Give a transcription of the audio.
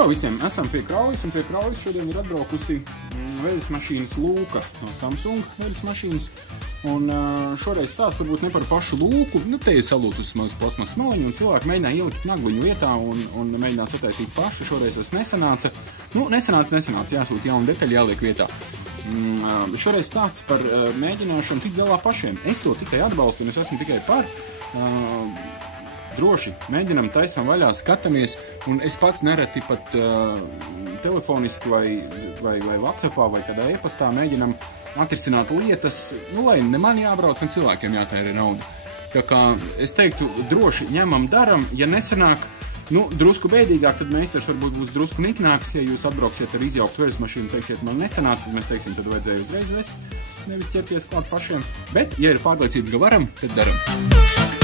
Čau visiem! Esam pie Kraujas, un pie Kraujas šodien ir atbraukusi veļas mašīnas Lūka no Samsung veļas mašīnas. Un šoreiz stāsts varbūt ne par pašu Lūku, te ir salūcis mazs plasmas smaliņu, un cilvēki mēģināja ielikt nagliņu vietā un mēģināja sataisīt pašu. Šoreiz tas nesanāca. Nesanāca, jāsūt jaunu detaļu, jāliek vietā. Šoreiz stāsts par mēģināšanu tikt galā pašiem. Es to tikai atbalstu, un es esmu tikai par. Droši mēģinam, taisam vaļā, skatāmies, un es pats nereti pat telefoniski vai WhatsAppā vai kādā e-pastā mēģinam atrisināt lietas, lai ne man jābrauc, un cilvēkiem jātērē nauda. Tā kā es teiktu, droši ņemam, daram, ja nesanāk, drusku bēdīgāk, tad meistars varbūt būs drusku niknāks, ja jūs atbrauksiet ar izjauktu veļas mašīnu, teiksiet, man nesanāca, tad mēs teiksim, tad vajadzēja uzreiz vest, nevis ķerties klāt pašiem, bet, ja ir pārliecība, ka varam, tad daram.